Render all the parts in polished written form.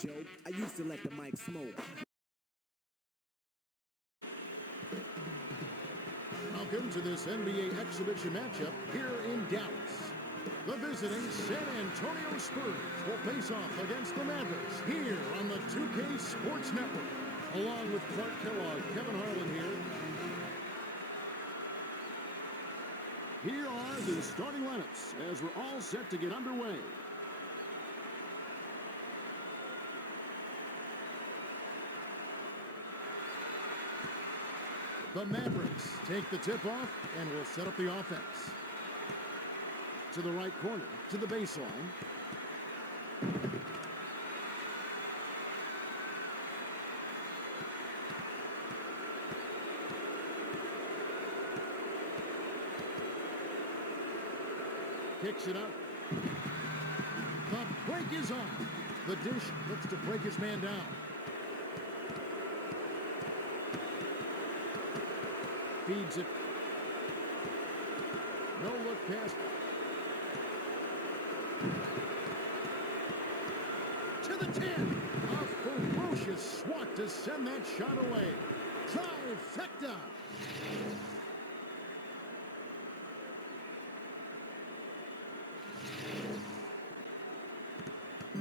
Joe. I used to let the mic smoke. Welcome to this NBA exhibition matchup here in Dallas. The visiting San Antonio Spurs will face off against the Mavericks here on the 2K Sports Network. Along with Clark Kellogg, Kevin Harlan here. Here are the starting lineups as we're all set to get underway. The Mavericks take the tip-off and will set up the offense. To the right corner, to the baseline. Kicks it up. The break is on. The dish looks to break his man down. Feeds it. No look pass. To the 10. A ferocious swat to send that shot away. Trifecta.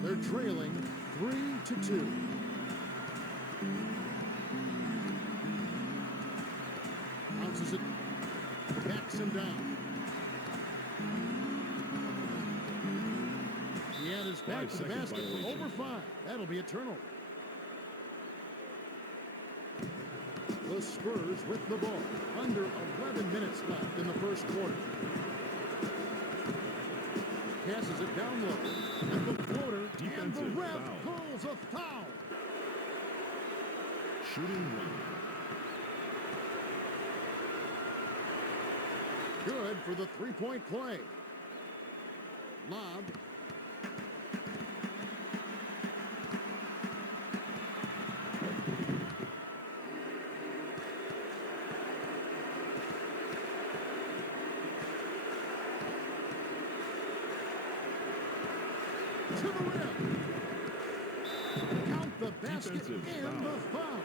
They're trailing 3-2. Bounces it, backs him down. He had his back to the basket for over 5. That'll be a turnover. The Spurs with the ball. Under 11 minutes left in the first quarter. Passes it down low. And the floater. Defensive and the ref calls a foul. Shooting one. Good for the three-point play. Lob. To the rim. Count the basket Defensive and foul. the foul.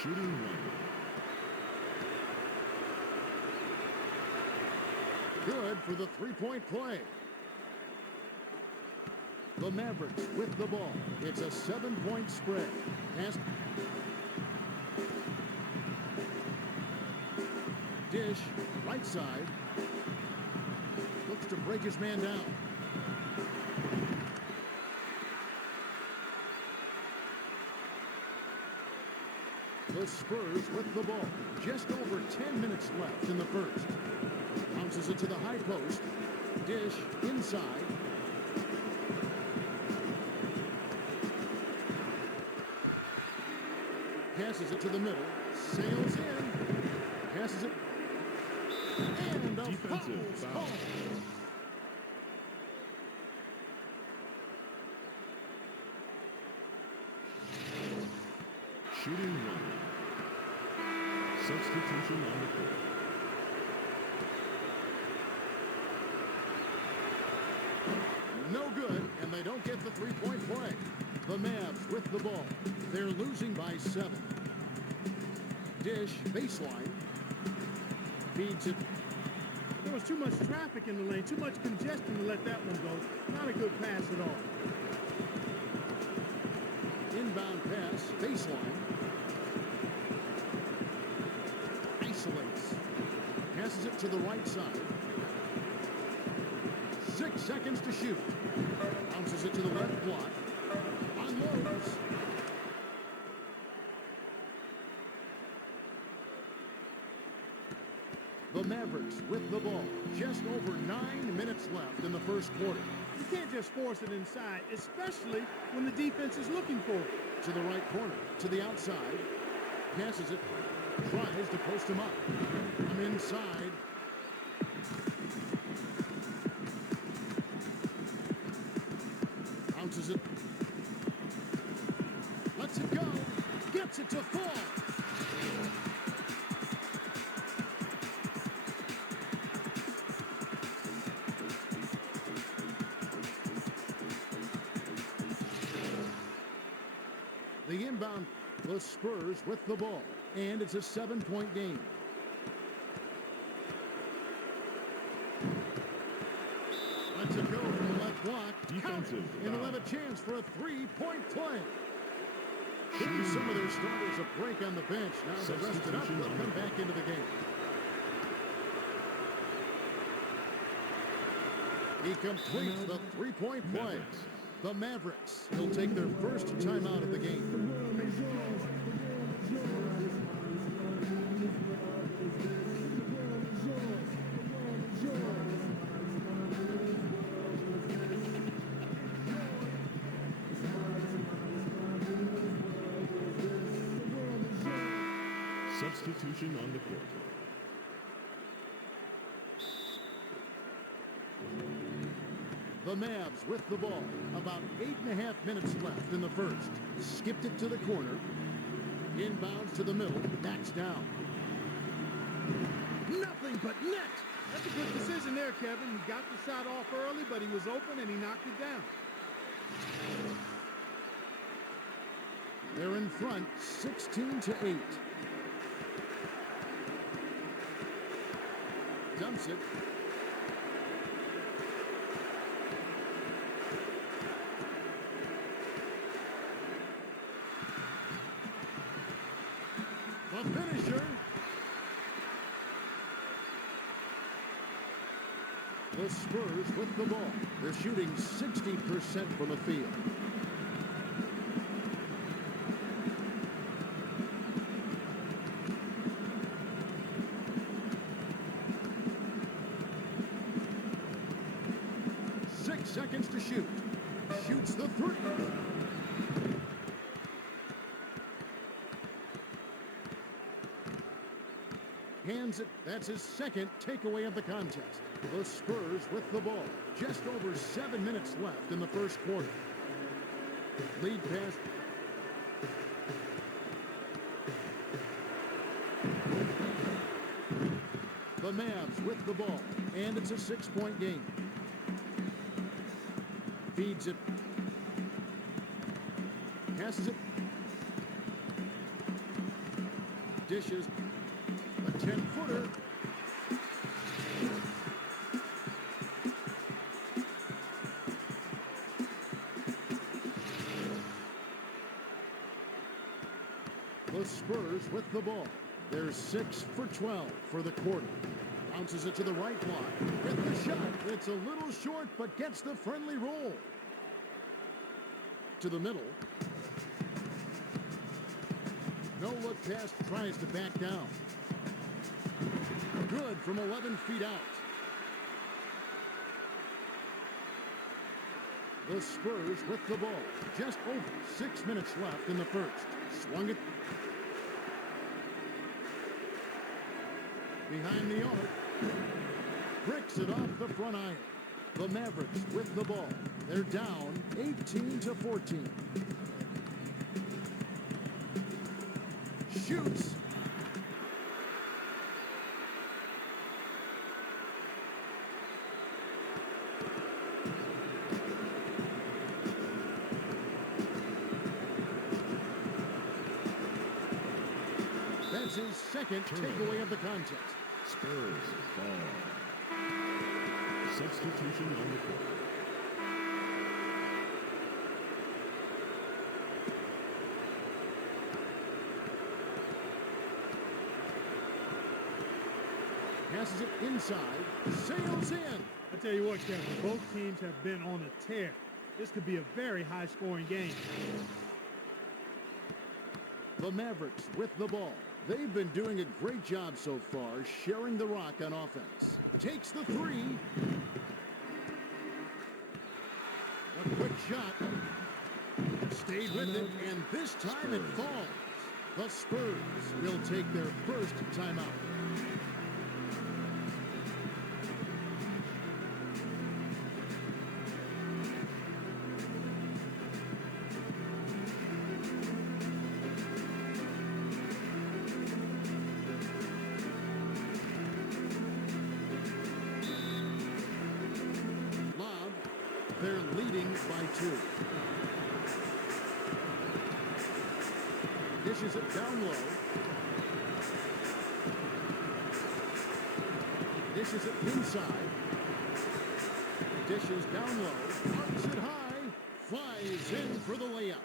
Shooting one. Good for the three-point play. The Mavericks with the ball. It's a 7-point spread. Pass. Dish, right side. Looks to break his man down. The Spurs with the ball. Just over 10 minutes left in the first. Bounces it to the high post. Dish inside. Passes it to the middle. Sails in. Passes it. And a Defensive foul. foul. Shooting one. Substitution on the court. No good, and they don't get the three-point play. The Mavs with the ball. They're losing by 7. Dish, baseline. Feeds it. There was too much traffic in the lane, too much congestion to let that one go. Not a good pass at all. Inbound pass, baseline. Isolates. Passes it to the right side. 6 seconds to shoot. Bounces it to the left block. Unloads. The Mavericks with the ball. Just over 9 minutes left in the first quarter. You can't just force it inside, especially when the defense is looking for it. To the right corner, to the outside. Passes it. Tries to post him up. From inside. Bounces it. Lets it go. Gets it to fall. The inbound, the Spurs with the ball, and it's a 7-point game. Lets it go from the left block. Defensive And they'll foul. have a chance for a three-point play. Giving some of their starters a break on the bench. Now they're rested up. They'll come back into the game. He completes the three-point play. Mavericks. The Mavericks will take their first timeout of the game. Substitution on the court. The Mavs with the ball. About 8.5 minutes left in the first. Skipped it to the corner. Inbounds to the middle. Backs down. Nothing but net. That's a good decision there, Kevin. He got the shot off early, but he was open and he knocked it down. They're in front, 16-8. Dumps it. The finisher. The Spurs with the ball. They're shooting 60% from the field. Seconds to shoot. Shoots the three. Hands it. That's his second takeaway of the contest. The Spurs with the ball. Just over 7 minutes left in the first quarter. Lead pass. The Mavs with the ball. And it's a 6-point game. Feeds it. Passes it. Dishes. A 10-footer. The Spurs with the ball. They're 6 for 12 for the quarter. Bounces it to the right block. With the shot. It's a little short, but gets the friendly roll. To the middle. No look pass, tries to back down. Good from 11 feet out. The Spurs with the ball. Just over 6 minutes left in the first. Swung it. Behind the arc. Bricks it off the front iron. The Mavericks with the ball. They're down 18-14. Shoots. That's his second takeaway of the contest. Spurs fall. Substitution on the court. Passes it inside. Sails in. I tell you what, Kevin, both teams have been on a tear. This could be a very high-scoring game. The Mavericks with the ball. They've been doing a great job so far, sharing the rock on offense. Takes the three. A quick shot. Stayed with it, and this time it falls. The Spurs will take their first timeout. They're leading by 2. Dishes it down low. Dishes it inside. Dishes down low. Arcs it high. Flies in for the layup.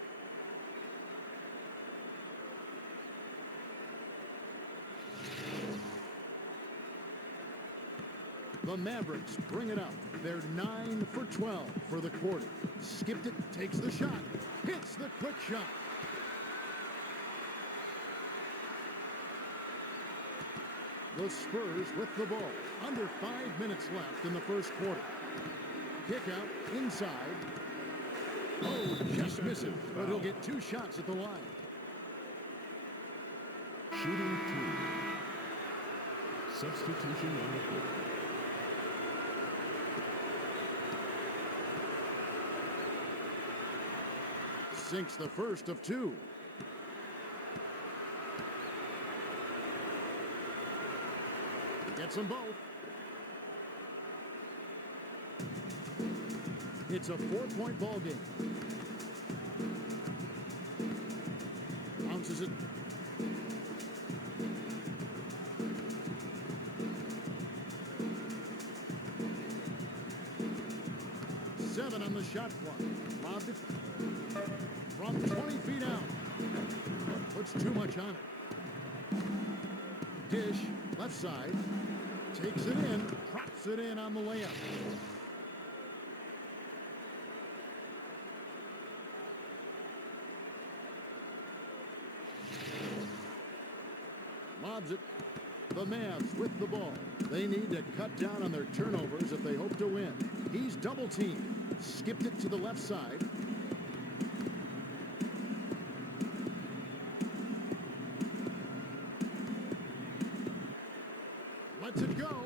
The Mavericks bring it up. They're 9 for 12 for the quarter. Skipped it, takes the shot. Hits the quick shot. The Spurs with the ball. Under 5 minutes left in the first quarter. Kick out inside. Oh, just misses, but he'll get 2 shots at the line. Shooting 2. Substitution on the court. Sinks the first of 2. Gets them both. It's a 4-point ball game. Bounces it. Seven on the shot clock. Lobbed it from 20 feet out. Puts too much on it. Dish, left side. Takes it in. Drops it in on the layup. Lobs it. The Mavs with the ball. They need to cut down on their turnovers if they hope to win. He's double teamed. Skipped it to the left side. Lets it go.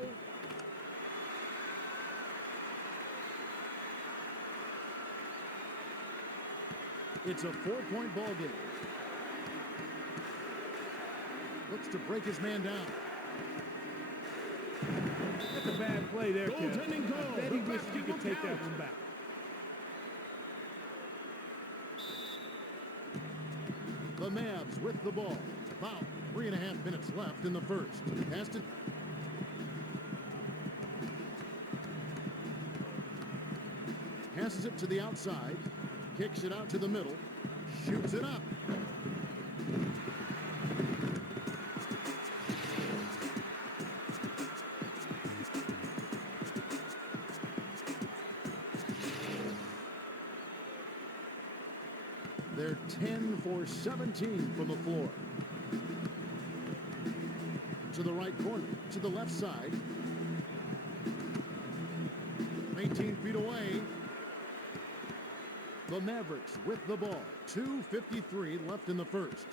It's a 4-point ball game. Looks to break his man down. That's a bad play there, Kev. Goaltending call. I bet he wished he could take that one back. The Mavs with the ball. About 3.5 minutes left in the first. Passed it. Passes it to the outside. Kicks it out to the middle. Shoots it up. They're 10 for 17 from the floor. To the right corner, to the left side. 18 feet away. The Mavericks with the ball. 2:53 left in the first.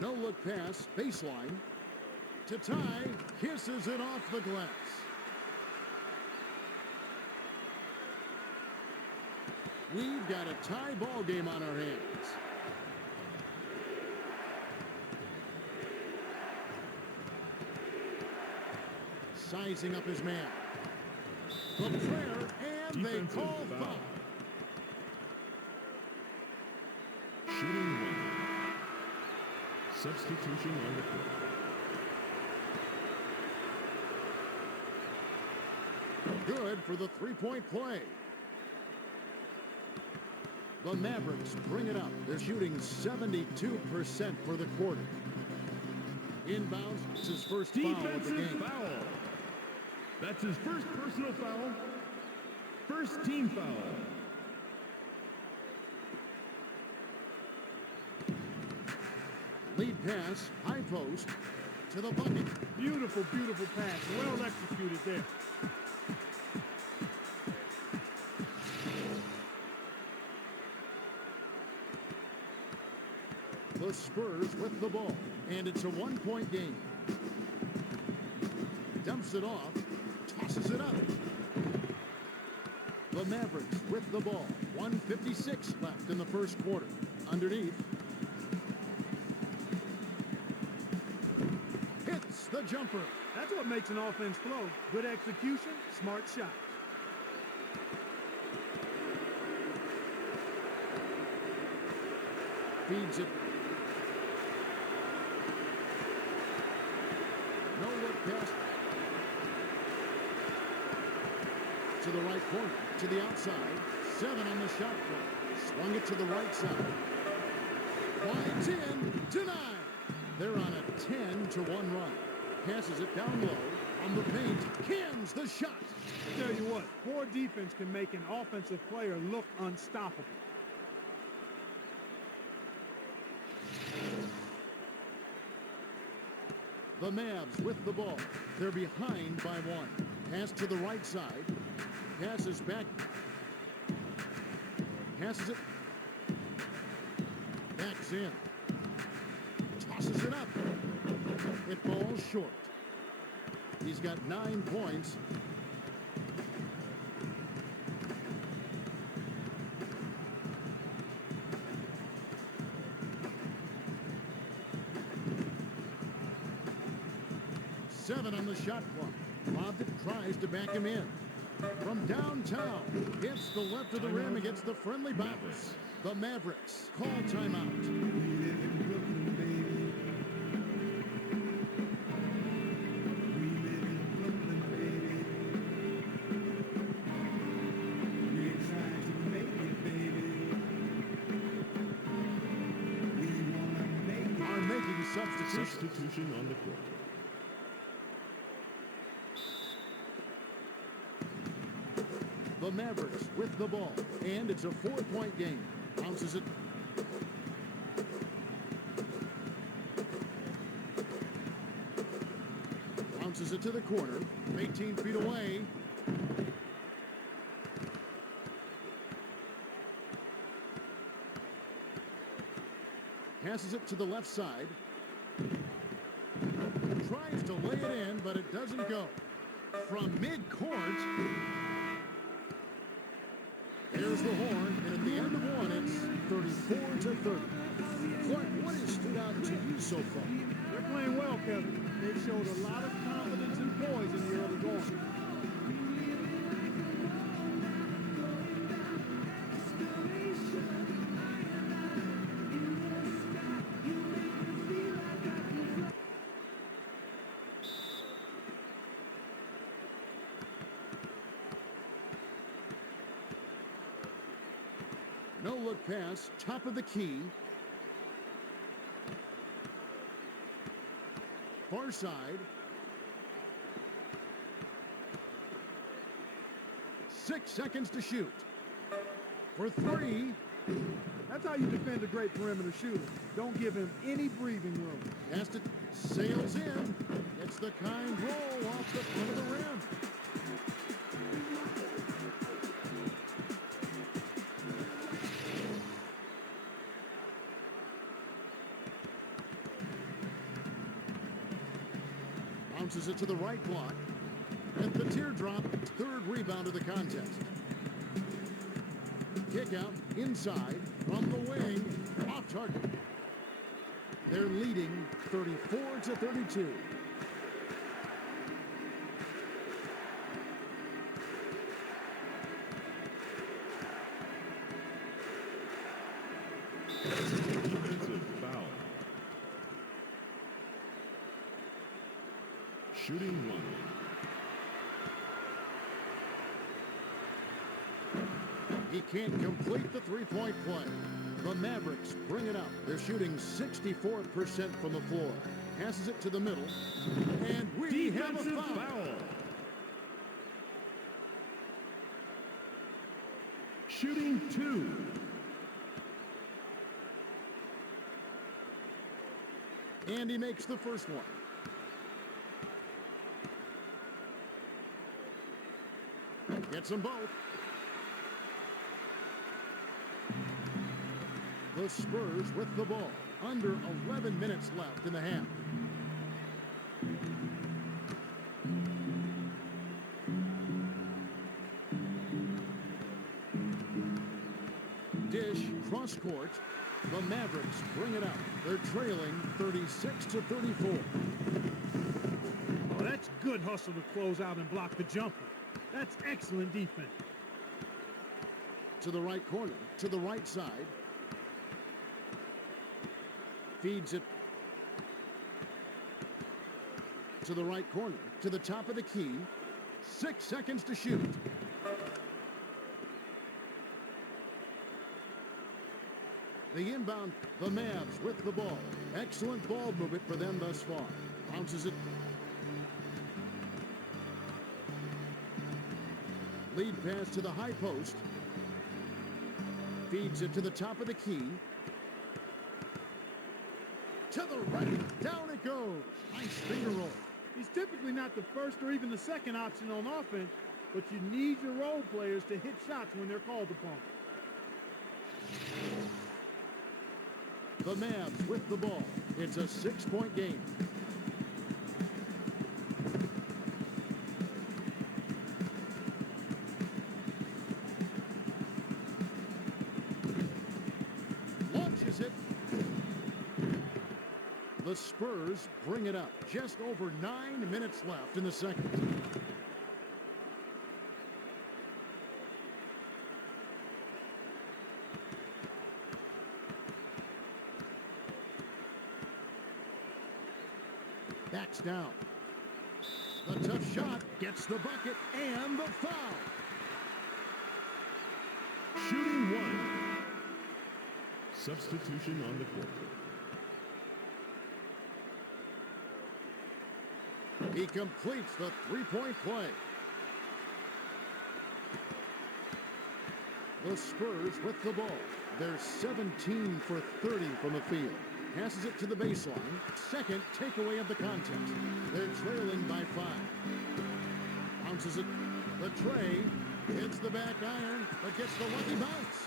No look pass, baseline. To tie, kisses it off the glass. We've got a tie ball game on our hands. Sizing up his man. The prayer, and they call foul. Shooting 1. Substitution on the court. Good for the 3-point play. The Mavericks bring it up. They're shooting 72% for the quarter. Inbounds, it's his first foul of the Defensive game. foul. That's his first personal foul. First team foul. Lead pass, high post, to the bucket. Beautiful, beautiful pass. Well executed there. The Spurs with the ball, and it's a 1-point game. Dumps it off, tosses it up. The Mavericks with the ball. 1:56 left in the first quarter. Underneath. Hits the jumper. That's what makes an offense flow. Good execution, smart shot. feeds it. No look pass. To the right corner, to the outside. 7 on the shot clock. Swung it to the right side. Winds in, denied. They're on a 10-1 run. Passes it down low on the paint. Cams the shot. I tell you what, poor defense can make an offensive player look unstoppable. The Mavs with the ball. They're behind by 1. Pass to the right side. Passes back. Passes it. Backs in. Tosses it up. It falls short. He's got 9 points. Seven on the shot clock. Lobbed it, tries to back him in. From downtown, hits the left of the rim against the friendly bounce. The Mavericks call timeout. Are making Substitution on the court. The Mavericks with the ball, and it's a 4-point game. Bounces it. Bounces it to the corner. 18 feet away. Passes it to the left side. Tries to lay it in, but it doesn't go. From midcourt. There's the horn, and at the end of 1, it's 34-30. Clark, what has stood out to you so far? They're playing well, Kevin. They've showed a lot of confidence and poise in the early going. No look pass, top of the key. Far side. 6 seconds to shoot. For 3. That's how you defend a great perimeter shooter. Don't give him any breathing room. Passed it, sails in. It's the kind roll off the front of the rim. Bounces it to the right block. And the teardrop, 3rd rebound of the contest. Kick out inside from the wing, off target. They're leading 34-32. Defensive foul. Shooting 1. He can't complete the 3-point play. The Mavericks bring it up. They're shooting 64% from the floor. Passes it to the middle. And we have a foul. Shooting 2. And he makes the first one. Gets them both. The Spurs with the ball. Under 11 minutes left in the half. Dish, cross court. The Mavericks bring it up. They're trailing 36-34. Oh, that's good hustle to close out and block the jumper. That's excellent defense. To the right corner, to the right side. Feeds it to the right corner, to the top of the key. 6 seconds to shoot. The inbound, the Mavs with the ball. Excellent ball movement for them thus far. Bounces it. Lead pass to the high post. Feeds it to the top of the key. To the right. Down it goes. Nice finger roll. He's typically not the first or even the second option on offense, but you need your role players to hit shots when they're called upon. The Mavs with the ball. It's a 6-point game. Launches it. The Spurs bring it up. Just over 9 minutes left in the second. Backs down. The tough shot gets the bucket and the foul. Shooting 1. Substitution on the court. He completes the three-point play. The Spurs with the ball. They're 17 for 30 from the field. Passes it to the baseline. Second takeaway of the contest. They're trailing by 5. Bounces it. The tray hits the back iron, but gets the lucky bounce.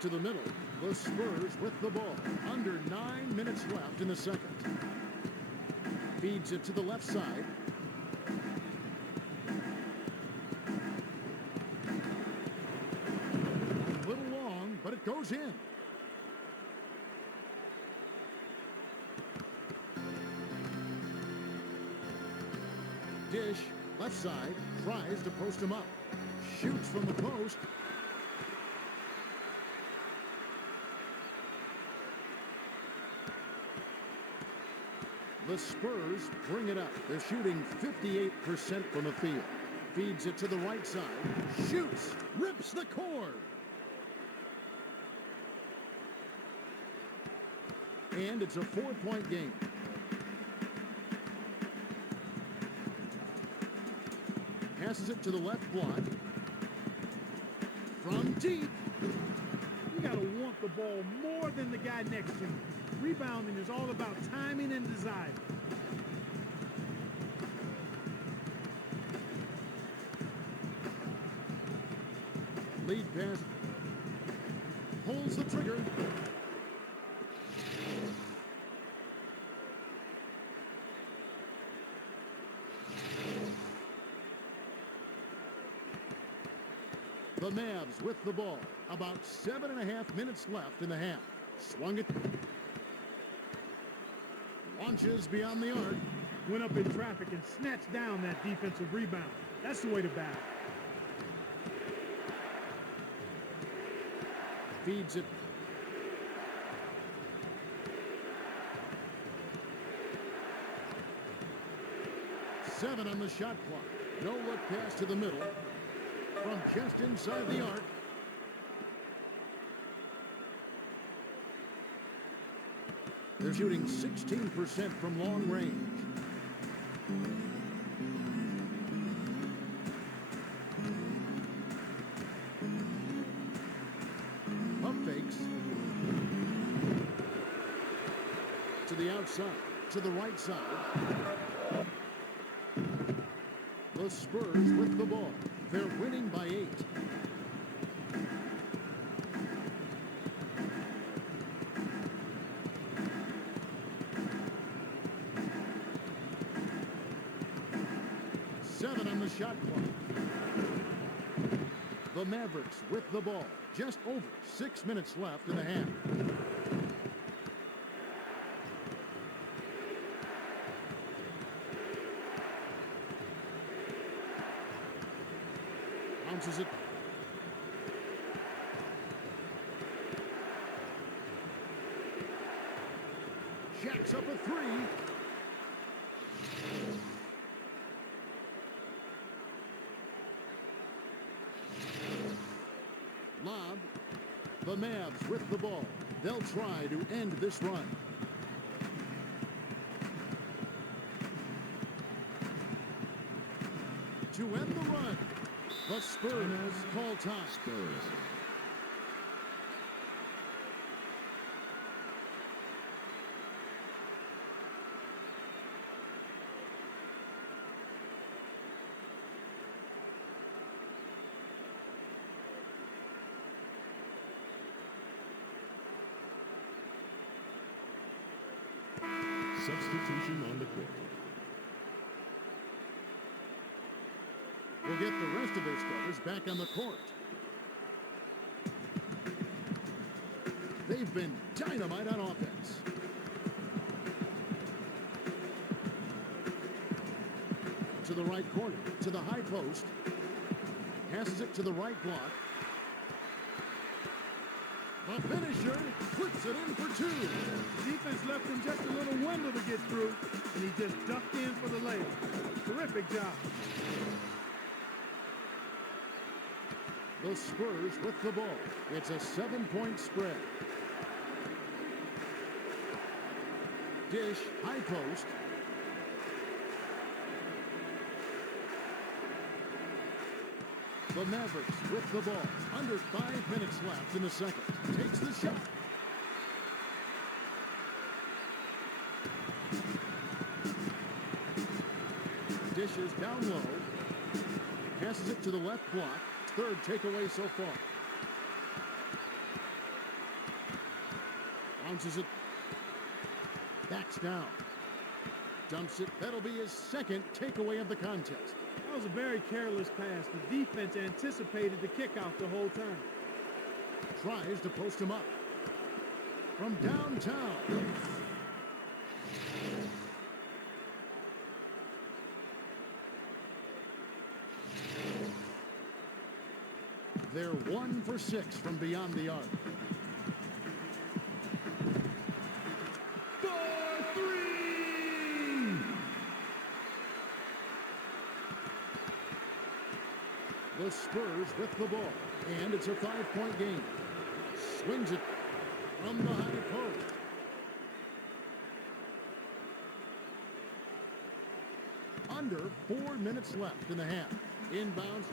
To the middle, the Spurs with the ball. Under 9 minutes left in the second. Feeds it to the left side. A little long, but it goes in. Dish, left side, tries to post him up. Shoots from the post. The Spurs bring it up. They're shooting 58% from the field. Feeds it to the right side. Shoots. Rips the cord. And it's a 4-point game. Passes it to the left block. From deep. You got to want the ball more than the guy next to you. Rebounding is all about timing and desire. Lead pass. Pulls the trigger. The Mavs with the ball. About 7.5 minutes left in the half. Swung it. Launches beyond the arc. Went up in traffic and snatched down that defensive rebound. That's the way to battle. Feeds it. Seven on the shot clock. No look pass to the middle. From just inside the arc. They're shooting 16% from long range. Pump fakes. To the outside. To the right side. The Spurs with the ball. They're winning by 8. Shot clock. The Mavericks with the ball. Just over 6 minutes left in the half. Bounces it. Jacks up a three. Lob. The Mavs with the ball. They'll try to end this run. To end the run, the Spurs call time. Spurs. Substitution on the court. We'll get the rest of their starters back on the court. They've been dynamite on offense. To the right corner, to the high post. Passes it to the right block. The finisher puts it in for two. The defense left him just a little window to get through, and he just ducked in for the layup. Terrific job. The Spurs with the ball. It's a 7-point spread. Dish, high post. The Mavericks with the ball. Under 5 minutes left in the second. Takes the shot. Dishes down low. Passes it to the left block. Third takeaway so far. Bounces it. Backs down. Dumps it. That'll be his second takeaway of the contest. That was a very careless pass. The defense anticipated the kickout the whole time. Tries to post him up. From downtown. They're 1 for 6 from beyond the arc. For three! The Spurs with the ball. And it's a 5-point game. Swings it from the high post. Under 4 minutes left in the half. Inbounds.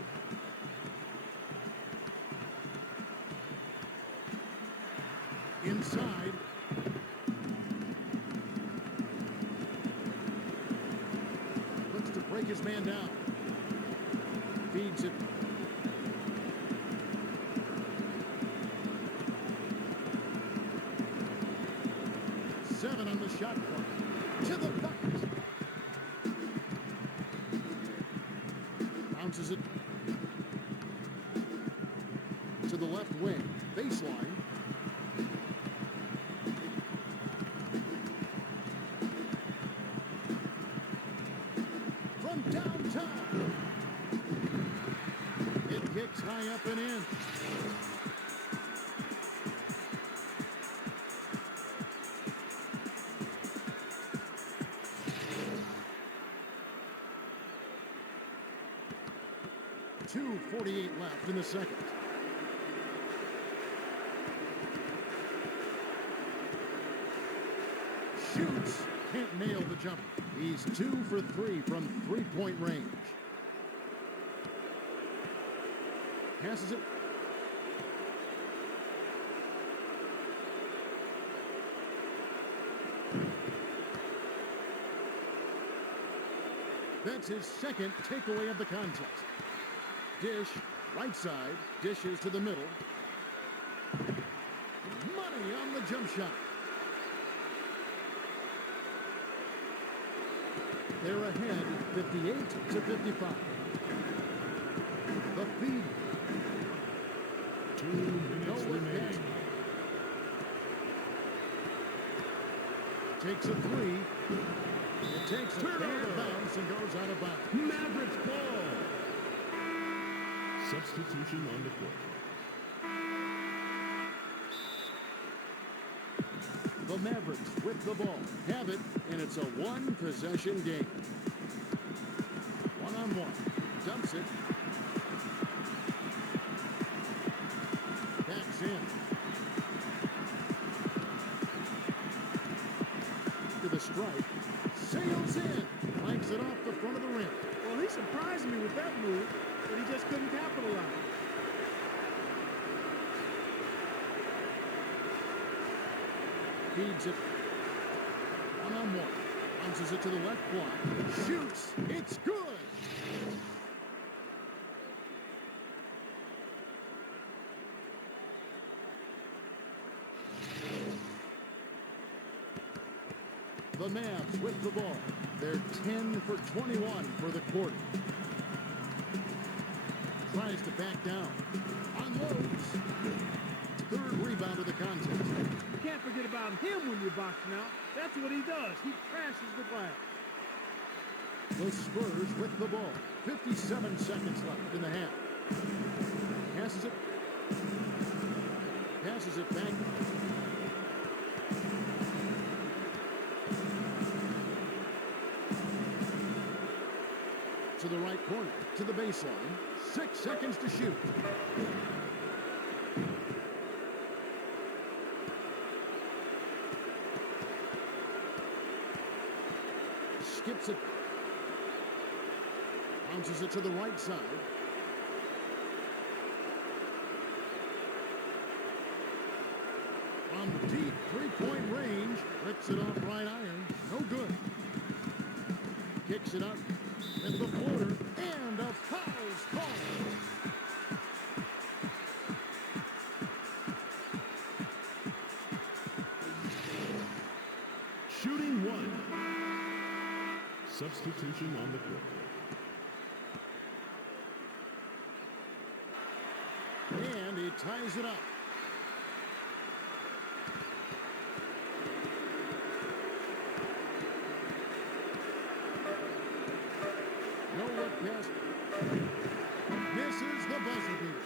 Inside. Looks to break his man down. Feeds it. Seven on the shot clock. To the bucket. Bounces it to the left wing. Baseline. From downtown. It kicks high up and in. .248 left in the second. Shoots. Can't nail the jumper. He's 2 for 3 from three-point range. Passes it. That's his second takeaway of the contest. Dish, right side, dishes to the middle. Money on the jump shot. They're ahead 58-55. The feed. 2 minutes remaining. Takes a three. It takes a fair bounce and goes out of bounds. Mavericks ball. Substitution on the court. The Mavericks with the ball. Have it, and it's a one-possession game. One-on-one. Dumps it. Backs in. To the strike. Sails in. Flanks it off the front of the rim. Well, he surprised me with that move, but he just couldn't capitalize. Feeds it. One-on-one. Bounces it to the left block. Shoots. It's good. The Mavs with the ball. They're 10 for 21 for the quarter. Tries to back down. Unloads. Third rebound of the contest. You can't forget about him when you're boxing out. That's what he does. He crashes the glass. The Spurs with the ball. 57 seconds left in the half. Passes it. Passes it back. To the right corner. To the baseline. 6 seconds to shoot. Skips it. Bounces it to the right side. From deep three-point range. Rips it off right iron. No good. Kicks it up. At the floater. And a foul's called. Shooting one. Substitution on the court. And he ties it up. No look pass. Misses the buzzer beater.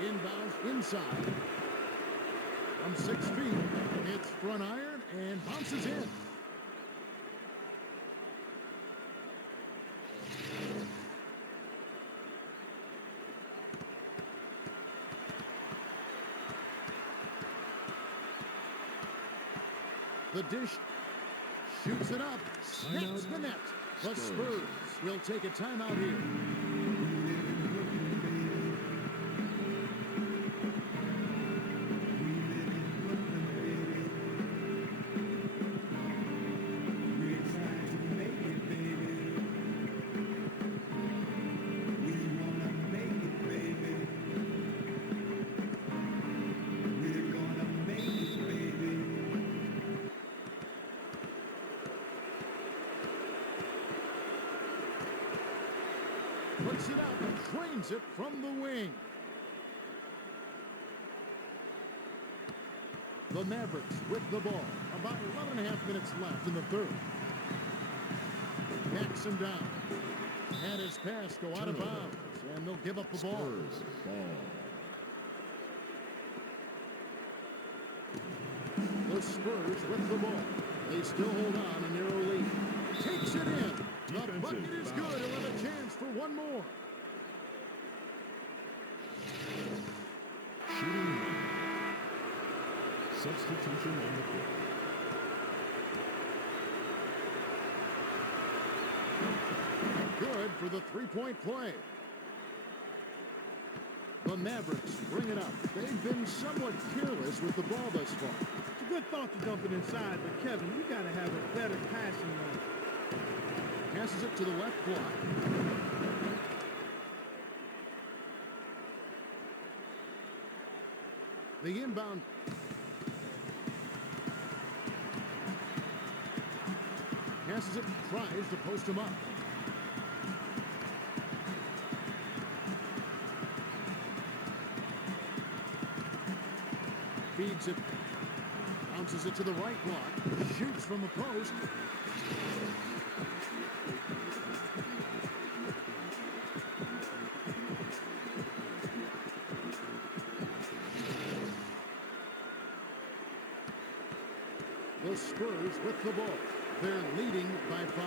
Inbounds inside. From 6 feet. It's front iron and bounces in. The dish. Shoots it up. Snaps the net. The Spurs will take a timeout here. Puts it out and trains it from the wing. The Mavericks with the ball. About 11.5 minutes left in the third. backs him down. Had his pass go out of bounds, and they'll give up the ball. Spurs ball. The Spurs with the ball. They still hold on a narrow lead. Takes it in. The bucket is foul. good. He'll have a chance for one more. Shooting one. Substitution on the court. Good for the three-point play. The Mavericks bring it up. They've been somewhat careless with the ball thus far. It's a good thought to dump it inside, but Kevin, you got to have a better passing lane. Passes it to the left block. The inbound. Passes it, tries to post him up. Feeds it. Bounces it to the right block. Shoots from the post. The Spurs with the ball. They're leading by 5.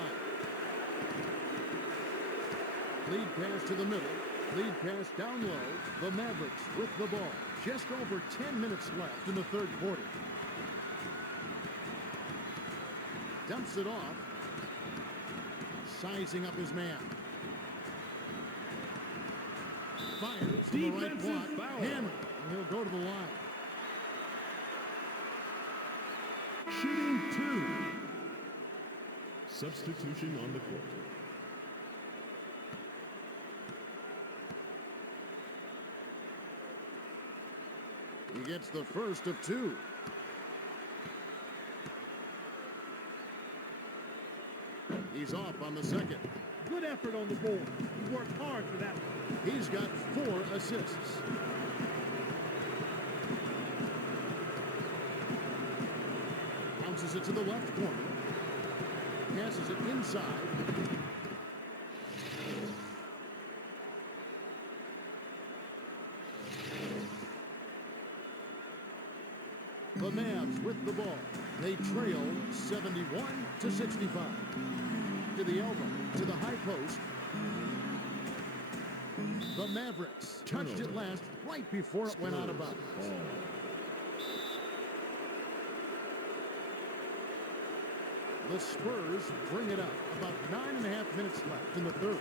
Lead pass to the middle. Lead pass down low. The Mavericks with the ball. Just over 10 minutes left in the third quarter. Dumps it off. Sizing up his man. Fires from the right Defensive block. foul. Hammer. And he'll go to the line. Shooting 2. Substitution on the court. He gets the first of 2. He's off on the second. Good effort on the board. He worked hard for that one. He's got 4 assists. Bounces it to the left corner. Passes it inside. The Mavs with the ball. They trail 71-65. To the elbow, to the high post. The Mavericks touched it last right before it went out of bounds. The Spurs bring it up. About 9.5 minutes left in the third.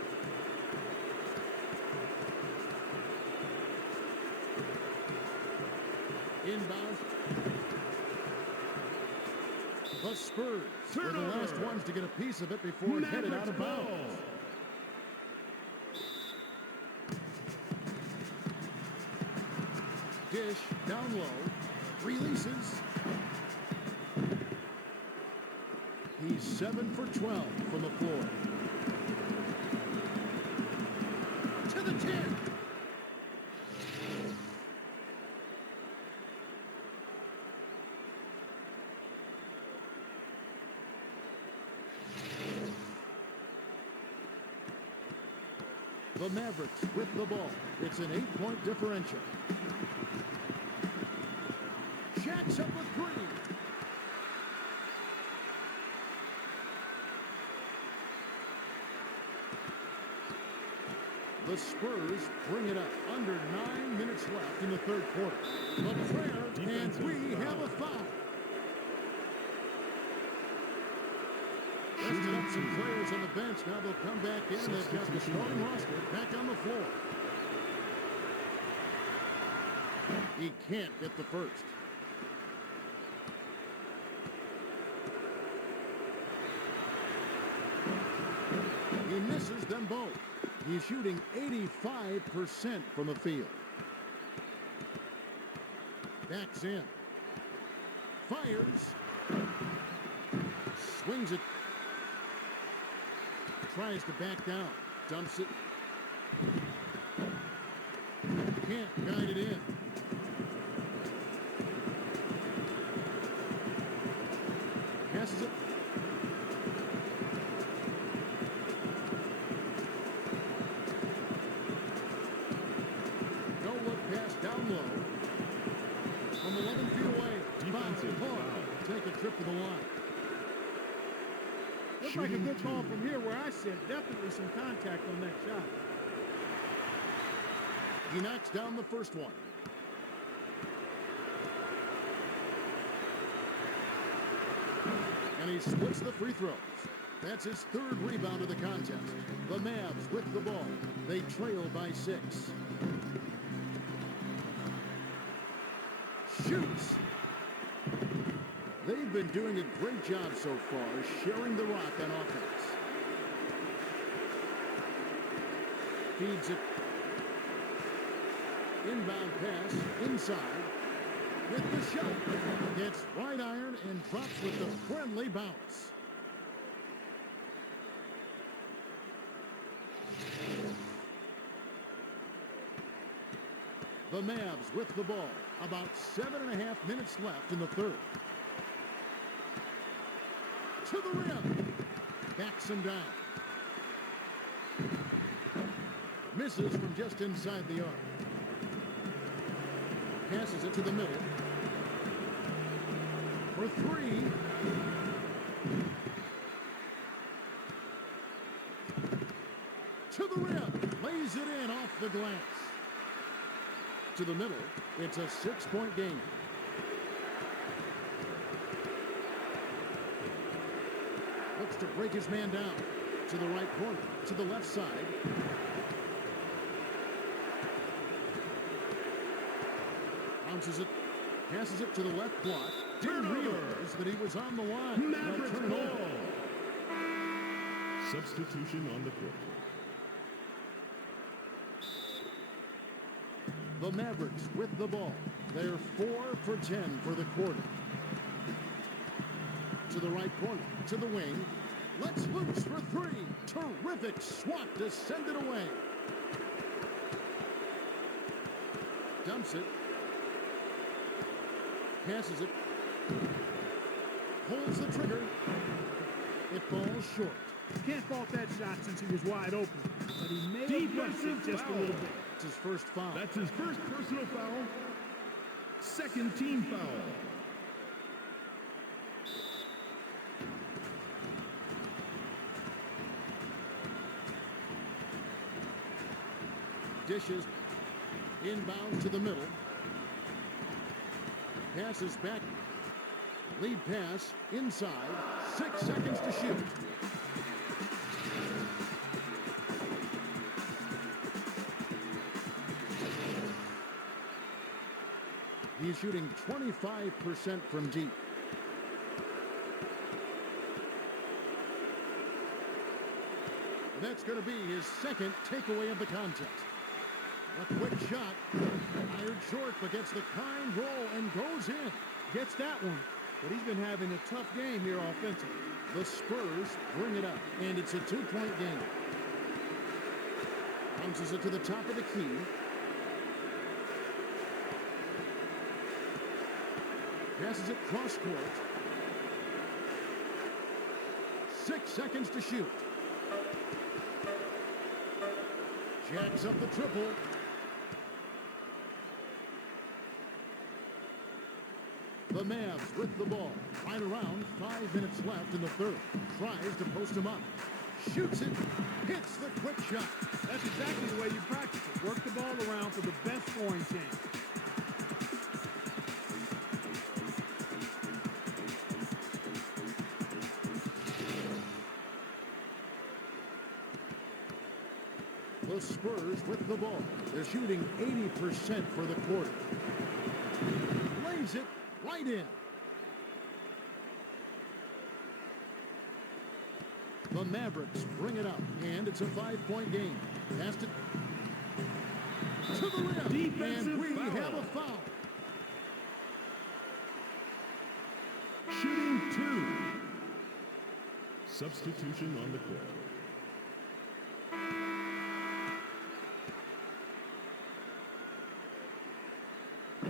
Inbound. The Spurs were the last ones to get a piece of it before it headed out of bounds. Dish down low. Releases. He's 7 for 12 from the floor. To the 10. The Mavericks with the ball. It's an 8-point differential. Shaq's up with 3. The Spurs bring it up. Under 9 minutes left in the third quarter. The prayer, and we have a foul. Rested up some players on the bench. Now they'll come back in. They've got the starting roster back on the floor. He can't get the first. He misses them both. He's shooting 85% from the field. Backs in. Fires. Swings it. Tries to back down. Dumps it. Can't guide it in. Passes it. take a trip to the line. Looks like a good call from here where I sit. Definitely some contact on that shot. He knocks down the first one. And he splits the free throws. That's his third rebound of the contest. The Mavs with the ball. They trail by 6. Shoots. They've been doing a great job so far, sharing the rock on offense. Feeds it. Inbound pass inside. With the shot. Gets right iron and drops with the friendly bounce. The Mavs with the ball. About 7.5 minutes left in the third. To the rim. Backs him down. Misses from just inside the arc. Passes it to the middle. For 3. To the rim. Lays it in off the glass. To the middle. It's a 6-point game. Looks to break his man down. To the right corner. To the left side. Bounces it. Passes it to the left block. Didn't realize that he was on the line. Mavericks ball. Substitution on the court. The Mavericks with the ball. They're 4 for 10 for the quarter. To the right corner. To the wing. Let's loose for 3. Terrific swat to send it away. Dumps it. Passes it. Holds the trigger. It falls short. You can't fault that shot since he was wide open. But he may have rushed it just a little bit. It's his first foul. That's his first personal foul. Second team foul. Dishes. Inbound to the middle. Passes back. Lead pass inside. 6 seconds to shoot. He's shooting 25% from deep. That's going to be his second takeaway of the contest. A quick shot. Fired short, but gets the kind roll and goes in. Gets that one, but he's been having a tough game here offensively. The Spurs bring it up, and it's a 2-point game. Bounces it to the top of the key. Passes it cross court. 6 seconds to shoot. Jacks up the triple. The Mavs with the ball. Right around 5 minutes left in the third. Tries to post him up. Shoots it. Hits the quick shot. That's exactly the way you practice it. Work the ball around for the best scoring chance. The Spurs with the ball. They're shooting 80% for the quarter. Lays it right in. The Mavericks bring it up, and it's a 5-point game. Passed it to the rim, Defensive and we foul. have a foul. Shooting 2. Substitution on the court.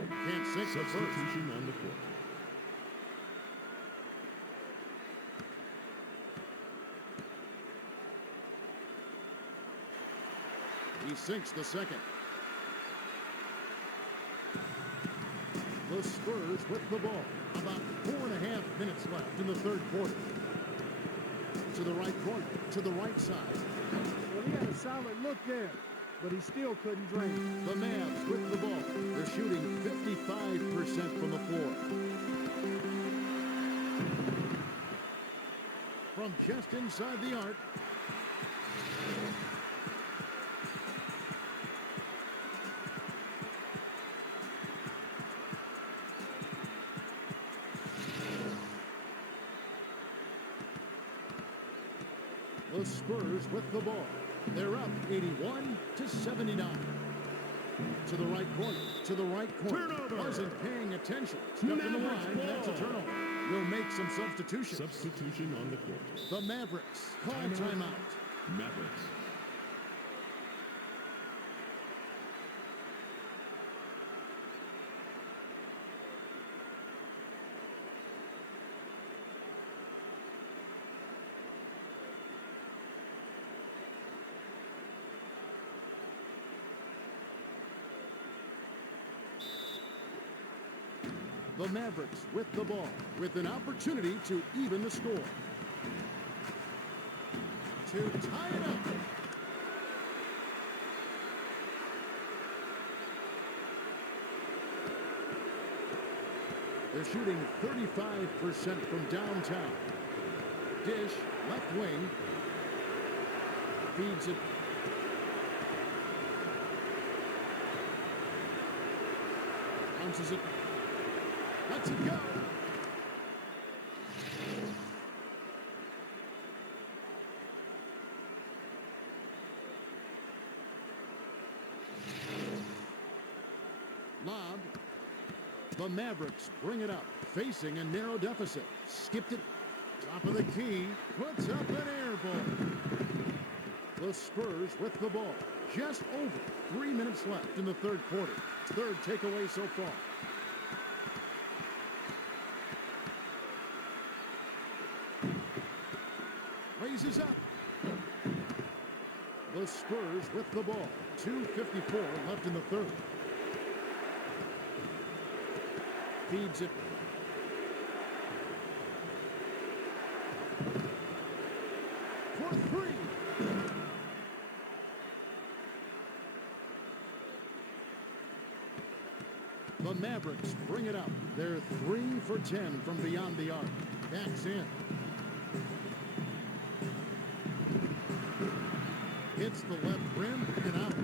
Can't sink the first. Substitution on the court. He sinks the second. The Spurs with the ball. About 4.5 minutes left in the third quarter. To the right corner, to the right side. Well, he had a solid look there, but he still couldn't drain. The Mavs with the ball. They're shooting 55% from the floor. From just inside the arc. The Spurs with the ball. They're up 81-79. To the right corner. To the right corner. Turnover. Wasn't paying attention. Stepped in the Mavericks line. ball. That's a turnover. We'll make some substitutions. Substitution on the court. The Mavericks call timeout. Mavericks. The Mavericks with the ball, with an opportunity to even the score. To tie it up. They're shooting 35% from downtown. Dish, left wing. Feeds it. Bounces it. Lets it go. Lob. The Mavericks bring it up, facing a narrow deficit. Skipped it. Top of the key. Puts up an air ball. The Spurs with the ball. Just over 3 minutes left in the third quarter. Third takeaway so far. Raises up. The Spurs with the ball. 2:54 left in the third. Feeds it. For three. The Mavericks bring it up. They're 3 for 10 from beyond the arc. Backs in. Hits the left rim and out.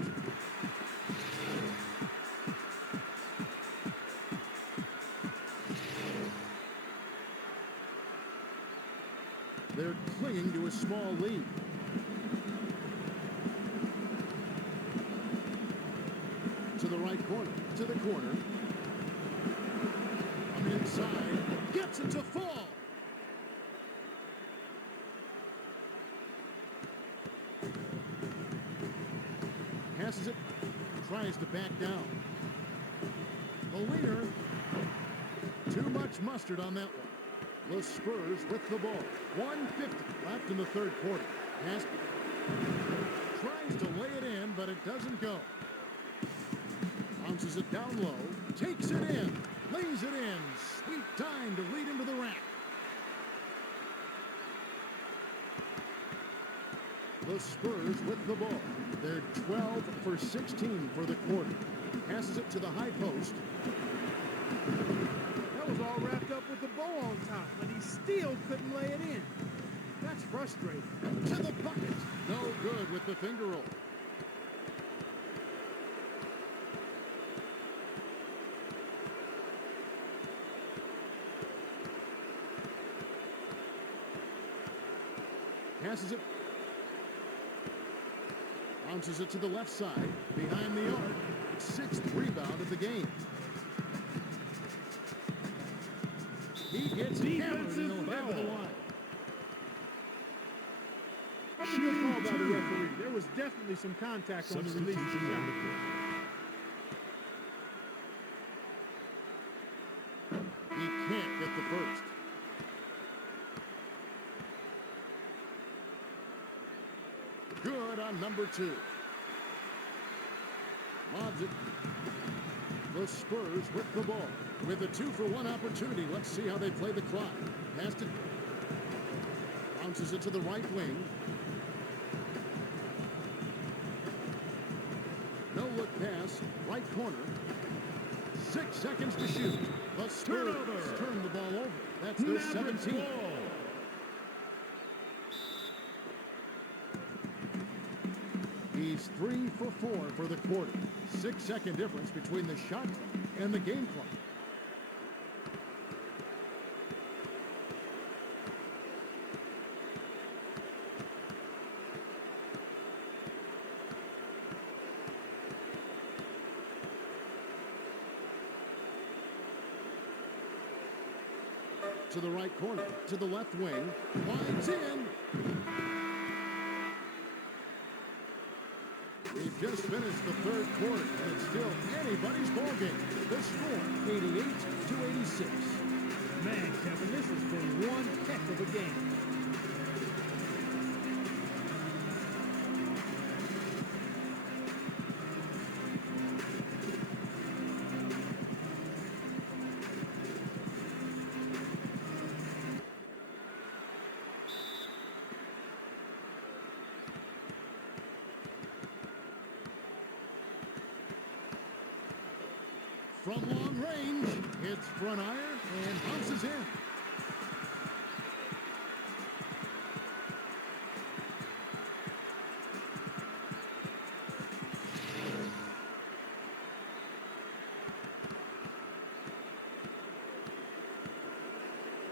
They're clinging to a small lead. To the right corner. To the corner. From inside. Gets it to fall. Passes it, tries to back down. The leader, too much mustard on that one. The Spurs with the ball. 1:50 left in the third quarter. Pass, tries to lay it in, but it doesn't go. Bounces it down low, takes it in, lays it in. Sweet time to lead into the rack. The Spurs with the ball. They're 12 for 16 for the quarter. Passes it to the high post. That was all wrapped up with the bow on top, but he still couldn't lay it in. That's frustrating. To the bucket. No good with the finger roll. Passes it. Bounces it to the left side, behind the arc. 6th rebound of the game. He gets hammered in the back of the line. That's a good call by the referee. There was definitely some contact on the release of the shot. He can't get the first. Good on number 2. Lobs it. The Spurs with the ball. With a 2-for-1 opportunity, let's see how they play the clock. Passed it. Bounces it to the right wing. No-look pass, right corner. 6 seconds to shoot. The Spurs turn the ball over. That's their 17th. He's 3 for 4 for the quarter. 6-second difference between the shot clock and the game clock. To the right corner, to the left wing, winds in. We've just finished the third quarter, and it's still anybody's ballgame. The score, 88-86. Man, Kevin, this has been one heck of a game. From long range, hits front iron and bounces in.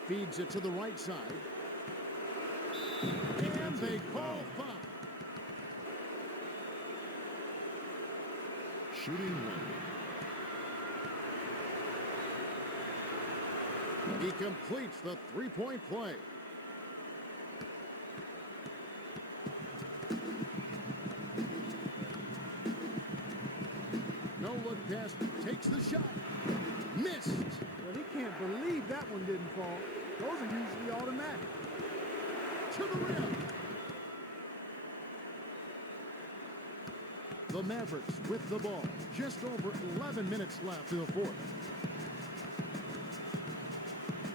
Feeds it to the right side. And they call foul. Shooting one. He completes the three-point play. No-look pass, takes the shot. Missed. Well, he can't believe that one didn't fall. Those are usually automatic. To the rim. The Mavericks with the ball. Just over 11 minutes left in the fourth.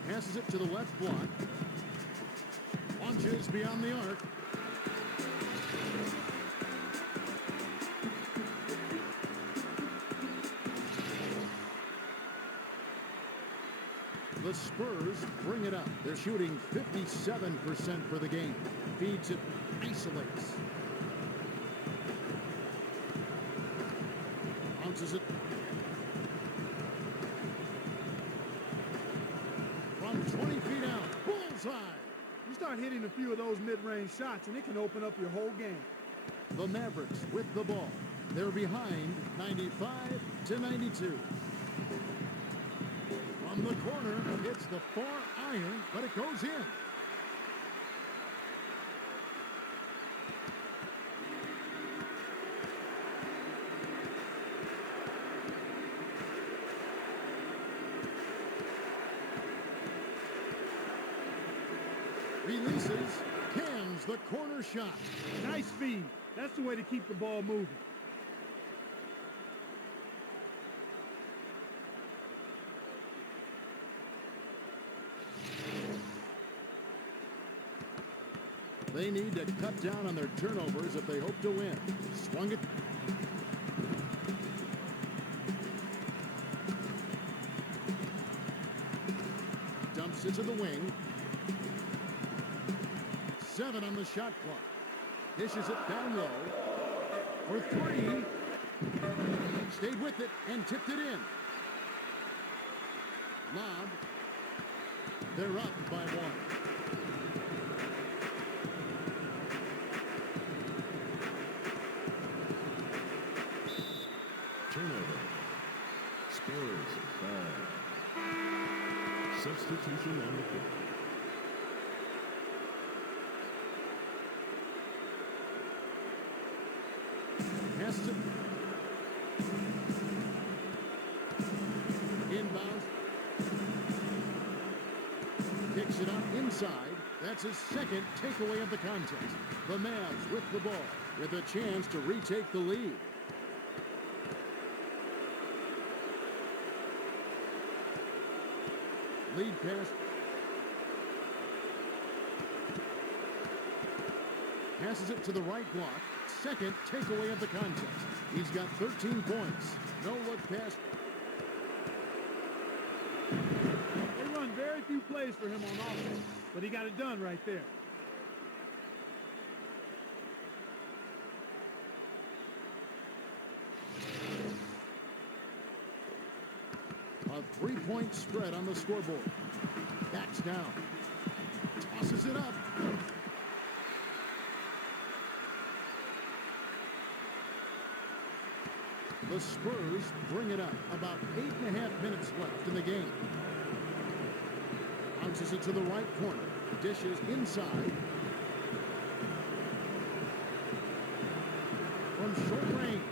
Passes it to the left block. Launches beyond the arc. The Spurs bring it up. They're shooting 57% for the game. Feeds it, isolates. Bounces it. From 20 feet out, bullseye. You start hitting a few of those mid-range shots, and it can open up your whole game. The Mavericks with the ball. They're behind 95-92. From the corner, hits the far iron, but it goes in. Releases, cams the corner shot. Nice feed. That's the way to keep the ball moving. They need to cut down on their turnovers if they hope to win. Swung it. Dumps it to the wing. 7 on the shot clock. Dishes it down low. For 3. Stayed with it and tipped it in. Lob. They're up by 1. Turnover. Spurs ball. Substitution on the court. Passes it. Inbound. Picks it up inside. That's his second takeaway of the contest. The Mavs with the ball, with a chance to retake the lead. Lead pass. Passes it to the right block. Second takeaway of the contest. He's got 13 points. No look pass. They run very few plays for him on offense, but he got it done right there. A 3-point spread on the scoreboard. Backs down. Tosses it up. The Spurs bring it up. About 8.5 minutes left in the game. Bounces it to the right corner. Dishes inside. From short range.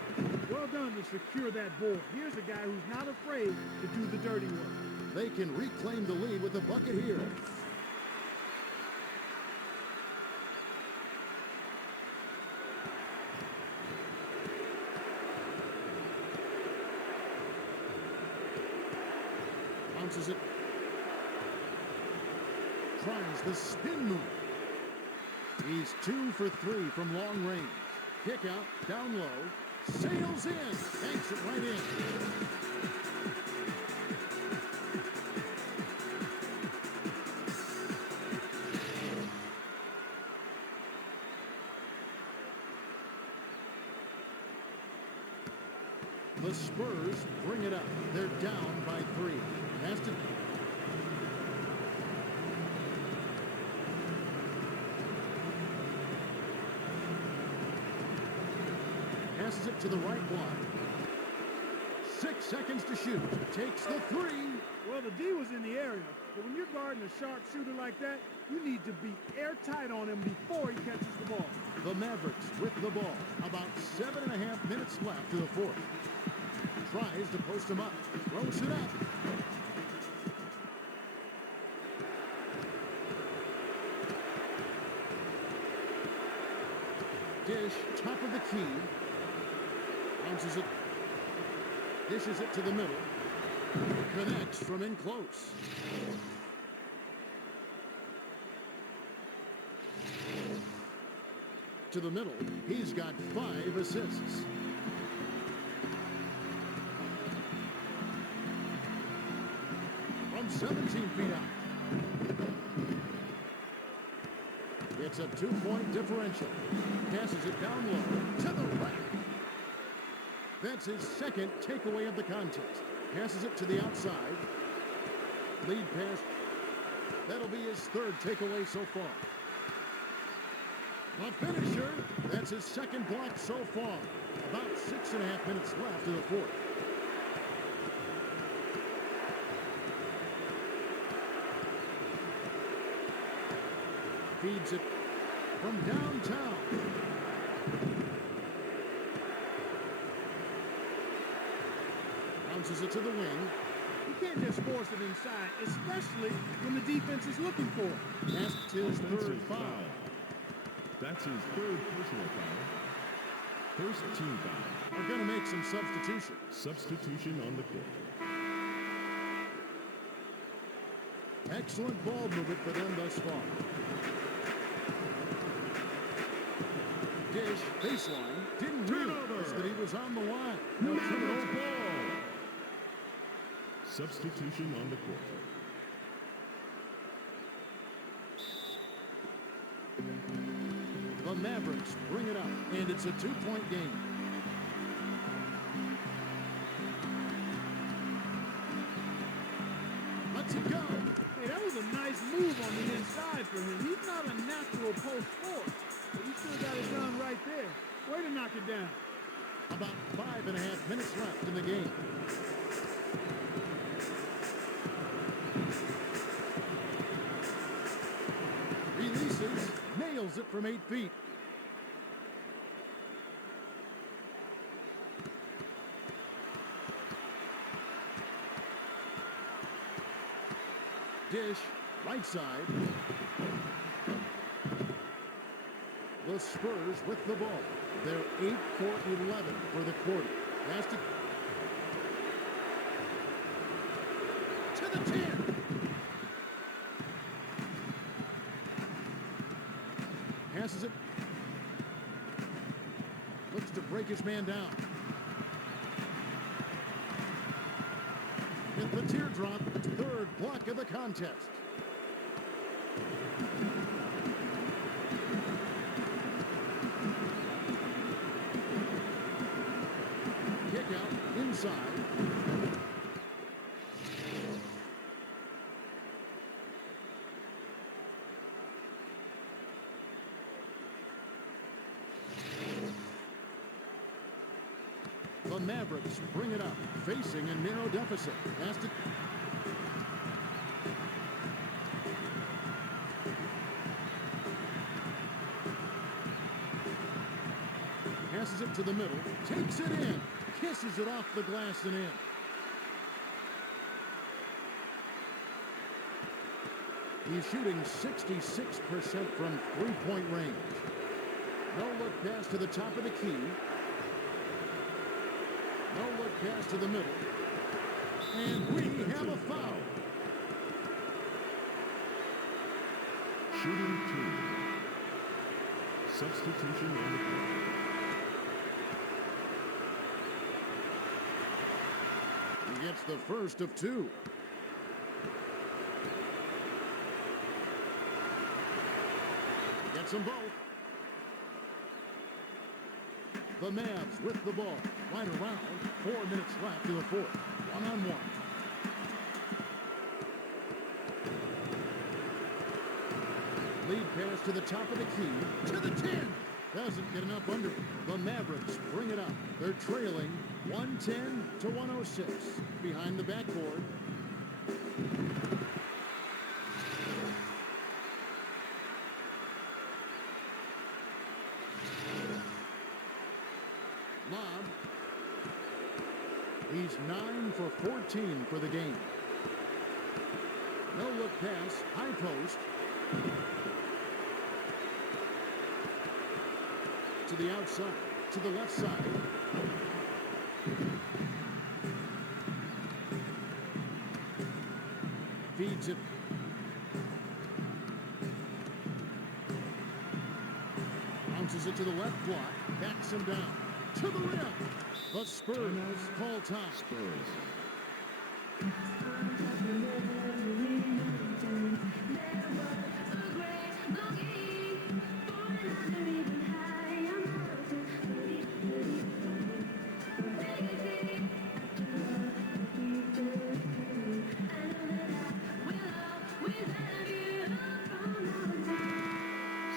Well done to secure that board. Here's a guy who's not afraid to do the dirty work. They can reclaim the lead with a bucket here. Bounces it. Tries the spin move. He's 2 for 3 from long range. Kick out, down low. Sails in. Banks it right in. The Spurs bring it up. They're down by 3. Has to... Passes it to the right block. 6 seconds to shoot. Takes the 3. Well, the D was in the area, but when you're guarding a sharp shooter like that, you need to be airtight on him before he catches the ball. The Mavericks with the ball. About 7.5 minutes left to the fourth. Tries to post him up. Throws it up. Dish, top of the key. Bounces it. Dishes it to the middle. Connects from in close. To the middle. He's got 5 assists. From 17 feet out. It's a 2-point differential. Passes it down low to the rack. That's his second takeaway of the contest. Passes it to the outside. Lead pass. That'll be his 3rd takeaway so far. The finisher. That's his 2nd block so far. About 6.5 minutes left to the fourth. Feeds it from downtown. Bounces it to the wing. You can't just force it inside, especially when the defense is looking for it. That's his 3rd foul. That's his 3rd personal foul. First team foul. We're going to make some substitutions. Substitution on the court. Excellent ball movement for them thus far. Dish, baseline, didn't realize that he was on the line. No ball. Substitution on the court. The Mavericks bring it up, and it's a 2-point game. Let's it go. Hey, that was a nice move on the inside for him. He's not a natural post scorer, but he still got it done right there. Way to knock it down. About 5.5 minutes left in the game. Releases, nails it from 8 feet. Dish, right side. The Spurs with the ball. They're 8 for 11 for the quarter. Has to the 10. Passes it. Looks to break his man down. Hit the teardrop. Third block of the contest. Kick out inside. The Mavericks bring it up, facing a narrow deficit. Passes it to the middle, takes it in, kisses it off the glass and in. He's shooting 66% from three-point range. No look pass to the top of the key. No look pass to the middle. And we have a foul. Shooting 2. Substitution on the court. He gets the first of 2. Gets them both. The Mavs with the ball. Right around. 4 minutes left in the fourth. One-on-one. Lead pass to the top of the key. To the 10. Doesn't get enough under it. The Mavericks bring it up. They're trailing 110 to 106. Behind the backboard. Lob. He's 9 for 14 for the game. No look pass. High post. To the outside. To the left side. Feeds it. Bounces it to the left block. Backs him down. To the rim. The Spurs call time. Spurs.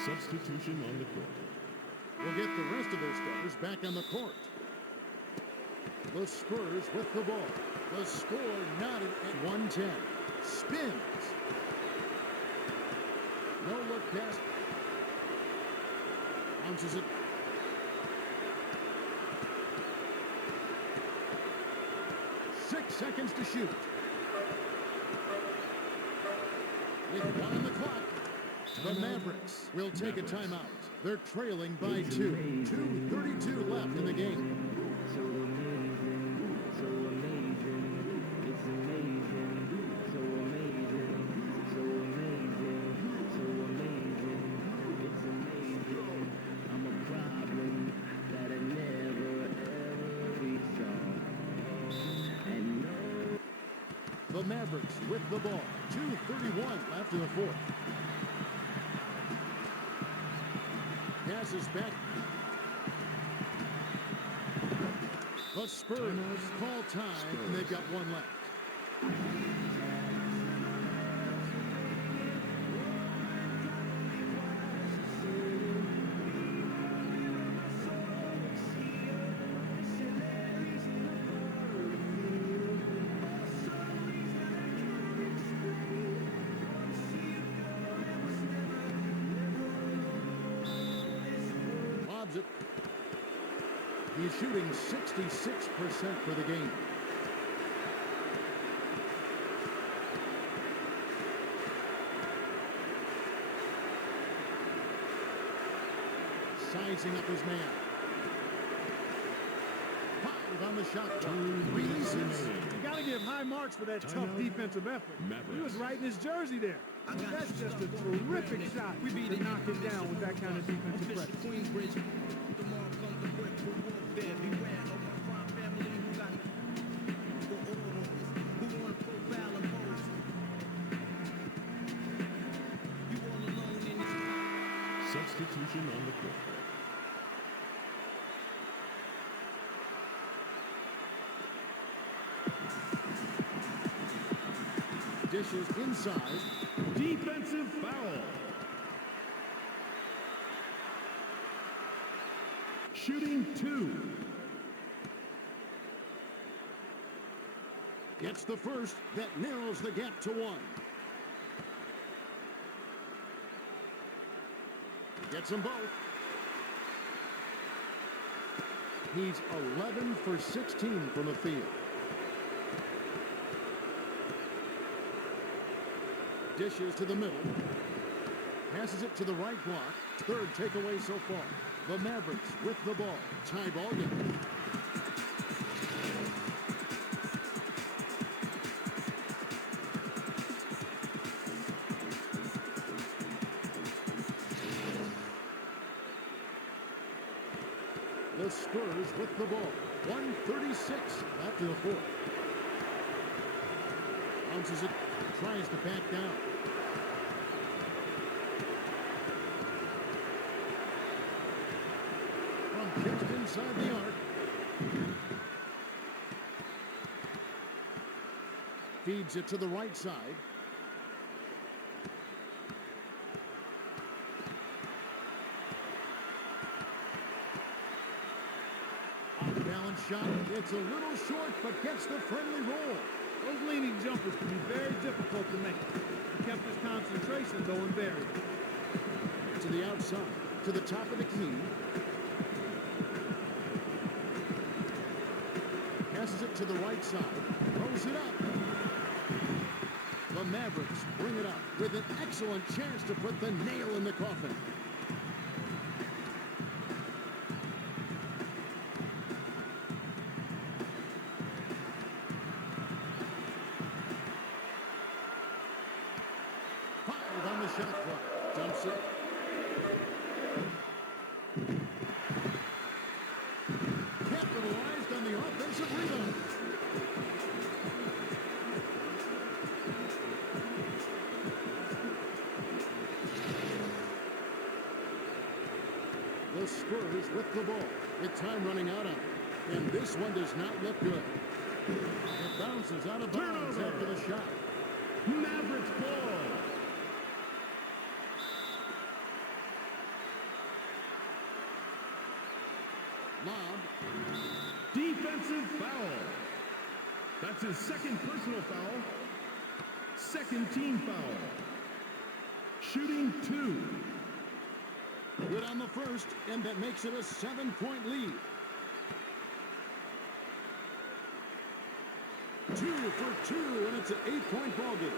Substitution on the court. Will get the rest of their starters back on the court. The Spurs with the ball. The score knotted at 110. Spins. No look pass. Bounces it. Six seconds to shoot. With 1 on the clock, the Mavericks will take a timeout. They're trailing by 2. 2:32 left in the game. So amazing, so amazing, it's amazing, so amazing, so amazing, so amazing, it's amazing. I'm a problem that I never ever be solved. And no. The Mavericks with the ball. 2:31 left in the fourth. Passes back. The Spurs call time, and they've got 1 left. Lobs it. He's shooting 66% for the game. Sizing up his man. 5 on the shot clock. Releases. You got to give high marks for that tough defensive effort. He was right in his jersey there. That's just a terrific shot to knock it down with that kind of defensive pressure. Queensbridge, tomorrow comes the brick for warfare. Beware of my crime family who got for orders, who want to profile and pose. You all alone in this. Substitution on the court. Dishes inside. Defensive foul. Shooting 2. Gets the first. That narrows the gap to 1. Gets them both. He's 11 for 16 from the field. Dishes to the middle. Passes it to the right block. Third takeaway so far. The Mavericks with the ball. Tie ball game. The Spurs with the ball. 1:36 after the fourth. Bounces it. Tries to back down. From just inside the arc. Feeds it to the right side. Off-balance shot. It's a little short, but gets the friendly roll. Those leaning jumpers can be very difficult to make. He kept his concentration, though, and buried. To the outside, to the top of the key. Passes it to the right side, throws it up. The Mavericks bring it up with an excellent chance to put the nail in the coffin. Shot clock. Dumps it. Capitalized on the offensive rebound. The Spurs with the ball. With time running out on it. And this one does not look good. It bounces out of bounds after the shot. Mavericks ball. Lob. Defensive foul. That's his second personal foul. Second team foul. Shooting 2. Good on the first, and that makes it a 7-point lead. 2 for 2, and it's an 8-point ballgame.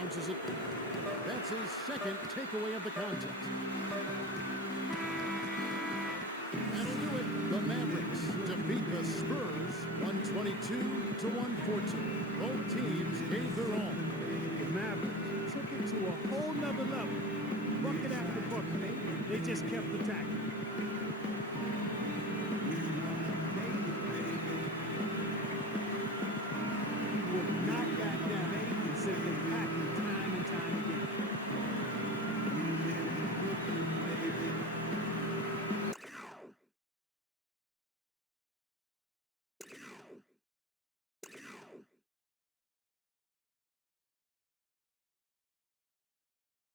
Bounces it. That's his second takeaway of the contest. That'll do it. The Mavericks defeat the Spurs 122-114. Both teams gave their all. The Mavericks took it to a whole nother level. Bucket after bucket, they just kept attacking.